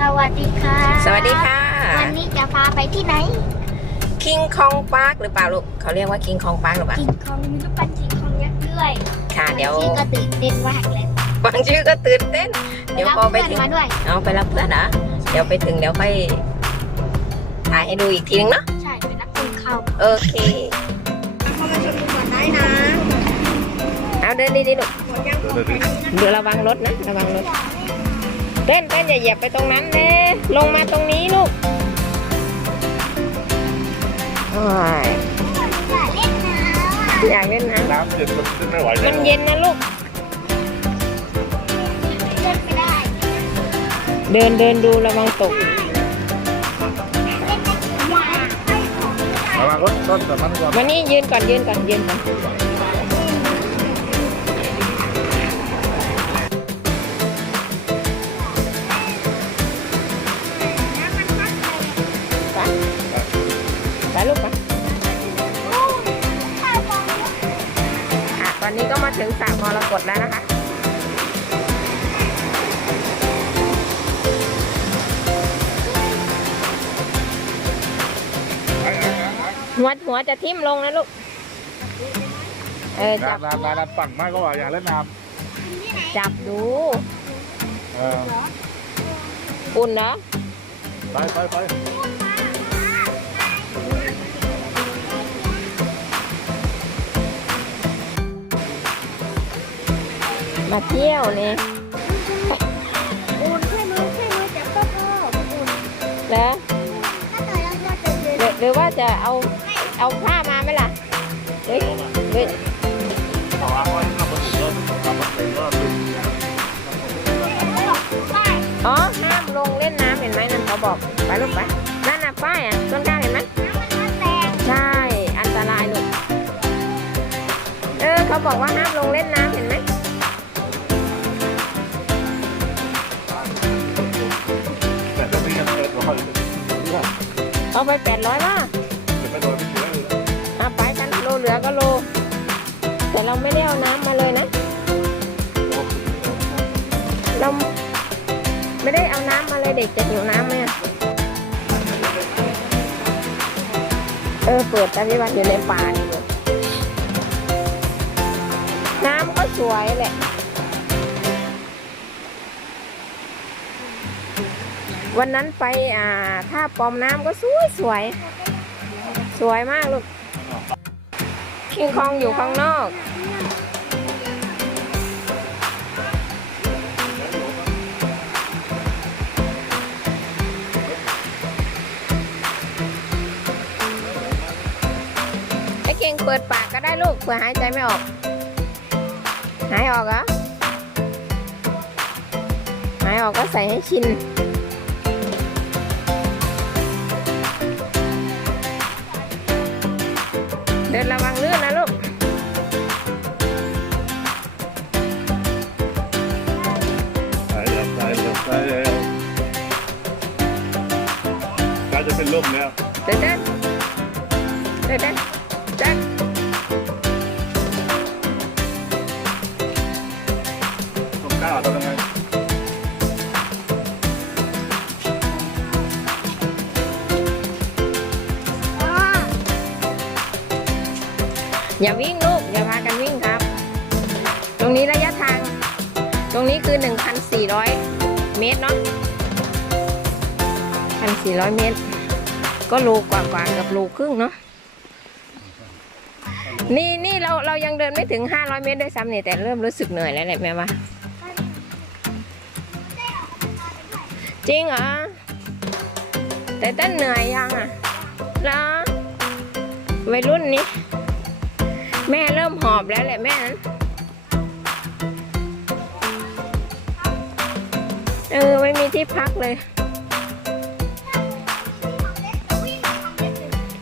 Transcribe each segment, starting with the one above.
สวัสดีค่ะ สวัสดีค่ะ วันนี้จะพาไปที่ไหน คิงคองปาร์คหรือเปล่าลูกเขาเรียกว่าคิงคองปาร์คหรือเปล่ากินของมีลูกปันกินของยักษ์ด้วยค่ะเดี๋ยวที่ก็ตื่นเต้นมากเลยฟังชื่อก็ตื่นเต้น เดี๋ยวพอไปรับถึงเพื่อนมาด้วยเอาไปรับเพื่อนเหรอเดี๋ยวไปถึงเดี๋ยวค่อยถ่ายให้ดูอีกทีนึงเนาะใช่ไปรับคนเข้าโอเคเข้ามาชมก่อนได้นะเอาเดินดีๆลูกเดี๋ยวระวังรถนะระวังรถ เต้นเต้นอย่าเหยียบไปตรงนั้นเลยลงมาตรงนี้ลูกโอ้ยอยากเล่นน้ำอะอยากเล่นน้น้ำเย็นมันขึ้นไม่ไหวำแล้มัวนเย็นนะลูกเล่นไม่ได้เดินเดินดูระวังตกเล่นไม่ได้ให้ของไม่ได้ระวังรถต้นแต่มันก่อนวันนี้ยืนก่อนยืนก่อนยืนก่อน อนนี้ก็มาถึงสระมรกตแล้วนะคะหัวหัวจะทิ่มลงนะลูก เออจับน้ำน้ำน้ำปั่นมากก็ว่าอย่าเล่นน้จับดูำเอออุ่นเนาะไปไปไป มาเที่ยวนี่อุ่นแค่มือแค่มือจับก็พออุ่นแล้วถ้าเกิดเราจะเดินหรือหรือว่าจะเอาเอาผ้ามาไหมล่ะเฮ้ยเฮ้ยเอาวางไว้ข้างบนรถทำมันเป็นรถได้อ๋อห้ามลงเล่นน้ำเห็นไหมนั่นเขาบอกไปลูกไปนั่นน่ะป้ายอะต้นกล้าเห็นไหมน้ำมันแรงใช่ อันตรายลูกเออเขาบอกว่าห้ามลงเล่นน้ำเห็นไหม เอาไปแปดร้อยว่าจะไปโดนไม่เสียเลยเอาไปกันโลเหลือก็โล แต่เราไม่ได้เอาน้ำมาเลยนะเราไม่ได้เอาน้ำมาเลยเด็กจะหิวน้ำไหมอะเออเปิดแต่วิวัฒน์อยู่ในป่านี่ลูกน้ำก็สวยแหละ วันนั้นไปอ่าท่าปอมน้ำก็สวยสวย สวยมากลูกคิงคองอยู่ข้างนอก ไอ้เก่งเปิดปากก็ได้ลูกเผื่อหายใจไม่ออก หายออกเหรอ หายออกก็ใส่ให้ชิน เดินระวังลื่นนะลูกไปแล้วไปแล้วไปแล้วกาจะเป็นลมแล้วเดินเดินเดินเดินเดิน อย่าวิ่งลูก อย่าพากันวิ่งครับ ตรงนี้ระยะทาง ตรงนี้คือ 1,400 เมตรเนาะ1,400 เมตร ก็โลกว่ากว่าๆกับโลครึ่งเนาะนี่นี่เราเรายังเดินไม่ถึง 500 เมตรด้วยซ้ำเนี่ยแต่เริ่มรู้สึกเหนื่อยแล้วแหละแม่ว่าจริงเหรอแต่เต้นเหนื่อยยังอะแล้ววัยรุ่นนี้ แม่เริ่มหอบแล้วแหละแม่นั้นเออ ไม่มีที่พักเลย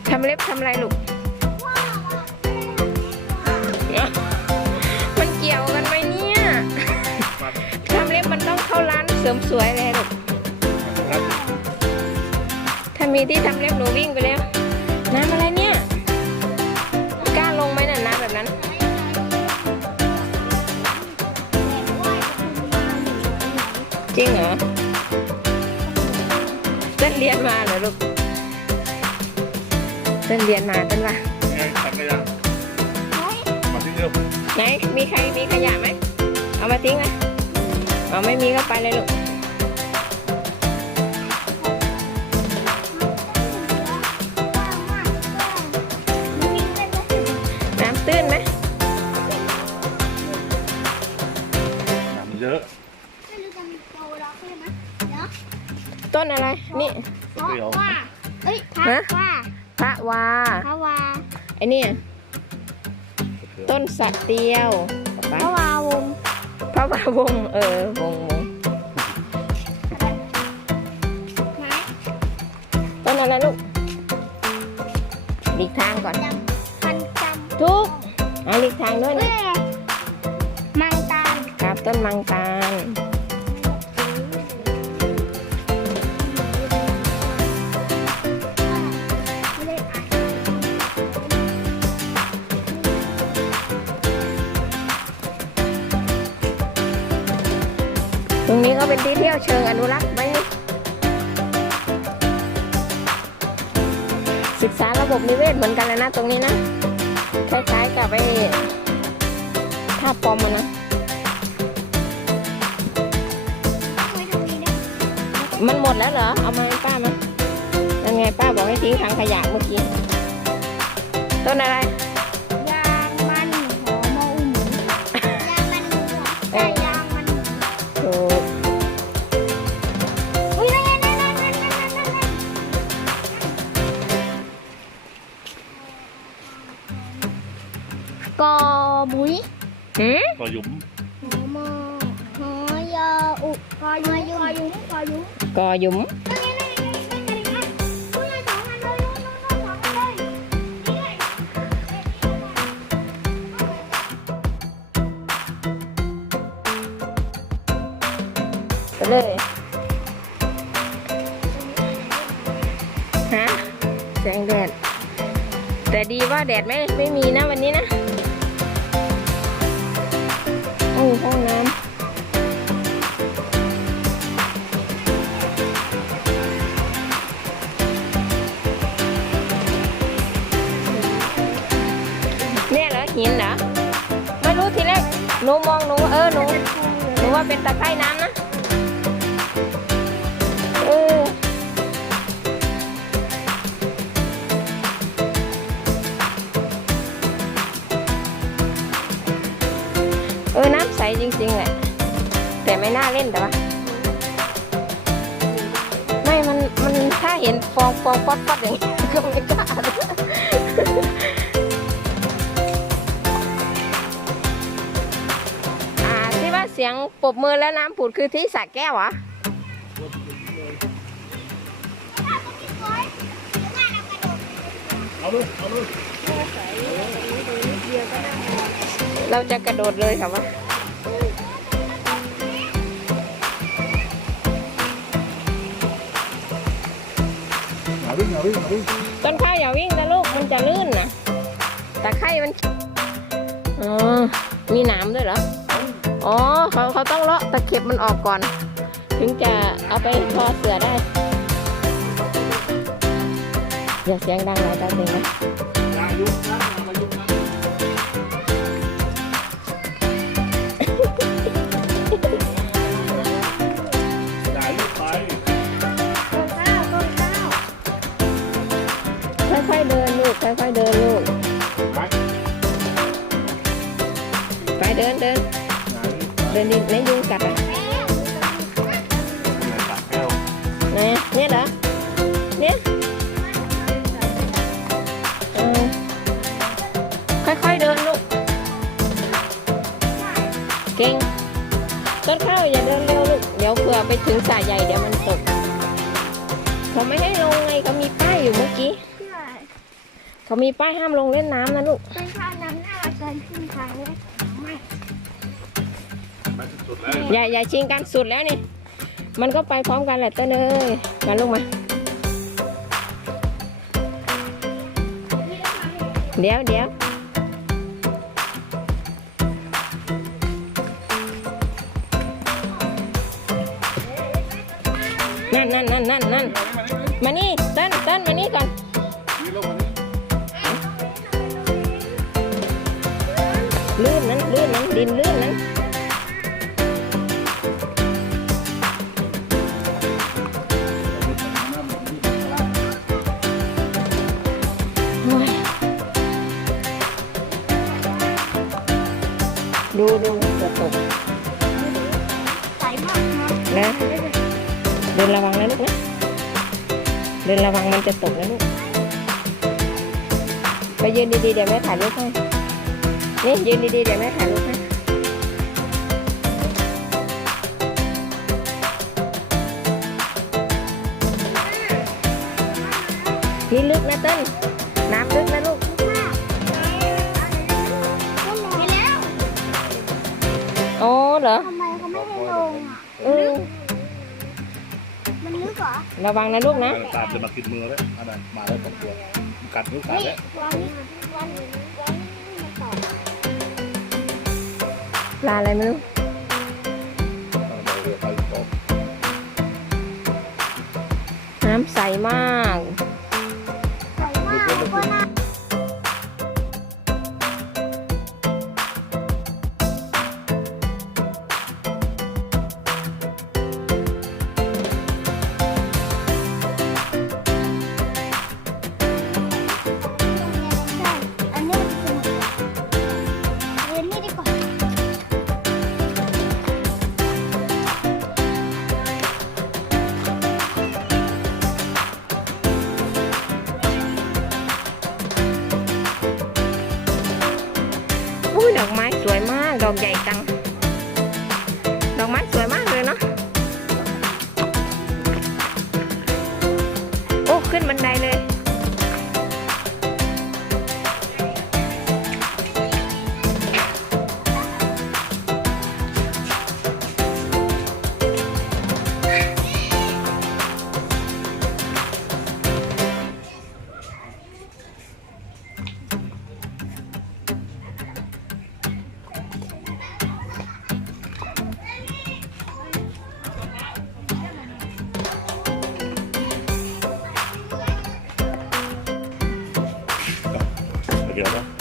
ทำเล็บทำอะไรลูก มันเกี่ยวกันไหมเนี่ยทำเล็บมันต้องเข้าร้านเสริมสวยเลยลูก ถ้ามีที่ทำเล็บหนูวิ่งไปแล้ว น้ำอะไรเนี่ย จริงเหรอต้นเรียนมาเหรอลูกต้นเรียนมาต้นว่าไงตัดขยะมาที่เดิมไหนมีใครมีขยะไหมเอามาทิ้งไหมเอาไม่มีก็ไปเลยลูก นอะไร นี่เดียวเอ้ยพักว่าพระวา พระวาไอ้เนี่ย ต้นสะเตียวพระวาวงพระวาวง เออ วงวงไหนต้นอะไรลูกหลีกทางก่อน จำพันจำทุกเอาหลีกทางด้วยเฮ้นะยมังตาลครับต้นมังตาล รงนี้ก็เป็นที่เที่ยวเชิงอนุรักษ์ไหมศึกษาระบบนิเวศเหมือนกันเลยนะตรงนี้นะ คล้ายๆกับไอ้ท่าปอมอะนะไม่ตรงนี้นะ มันหมดแล้วเหรอ เอามาให้ป้ามายังไงป้าบอกให้ทิ้งถังขยะเมื่อกี้ ต้นอะไร ยางมันหอมออุ่มยางมันหมูใช่ยางมันหมู กอบุยหืมต่อหยุมหอมอหอยออุกอยุกอยุกอยุกอหยุมนั่นไงนั่นไงนั่นไงนั่นไงอุ้ยสองอันเลยนู่นนู่นสองอันเลยนี่ไงไปเลยฮะแสงแดด แต่ดีว่าแดดไม่ไม่มีนะวันนี้นะ โอ้ห้องน้ำเนี่ยเหรอหินเหรอไม่รู้ทีแรกหนูมองหนูเออหนูหนูว่าเป็นตะไคร่น้ำนะ แต่ไม่น่าเล่นแต่ว่าไม่มันมันถ้าเห็นฟองฟองป๊อดป๊อดอย่างนี้ก็ไม่กล้าอ่าที่ว่าเสียงปบมือแล้วน้ำผุดคือที่สระแก้วเหรอเอาเลยเอาเลยเราจะกระโดดเลยค่ะว่า วิ่งหาวิ่งหาวิ่งต้นข้าวอย่าวิ่งนะลูกมันจะลื่นนะตะไคร่มันอ๋อมีหนามด้วยเหรออ๋อเขาเขาต้องเลาะตะเข็บมันออกก่อน ถึงจะเอาไปทอเสือได้ อย่าเสียงดังหลายตาเองนะยายุบนะยายุบนะ เก่งต้นข้าวอย่าเดินเร็วลูกเดี๋ยวเผื่อไปถึงสระใหญ่เดี๋ยวมันตกเขาไม่ให้ลงไงเขามีป้ายอยู่เมื่อกี้เพื่อเขามีป้ายห้ามลงเล่นน้ำนะลูกต้นข้าวนำหน้าเกินขึ้นทางเลยไม่ไปสุดแล้วอย่าอย่าชิงกันสุดแล้วนี่มันก็ไปพร้อมกันแหละต้นเอ้ยมาลูกมาเดี๋ยวเดี๋ยว นั่นนั่นนั่นนั่นนั่นมานี่เต้นเต้นมานี่ก่อนลื่นนั้นลื่นนั้นดินลื่นนั้น ระวังนะลูกนะเดินระวังมันจะตกนะลูกไปยืนดีๆเดี๋ยวแม่ถ่ายรูปให้นี่ยืนดีๆเดี๋ยวแม่ถ่ายรูปให้นี่ลึกนะเต้นน้ำลึกนะลูกมีแล้วโอ้เหรอทำไมเขาไม่ให้ลงอะเออ มันลึกเหรอระวังนะลูกนะ ตามจะมากินมือแล้วอะไรมาแล้วสองตัวกัดนิ้วขาดนี่แล้ววันนี้วันนี้วันนี้มันต่อปลาอะไรไม่รู้เราเรือไปตกน้ำใสมาก วยม together.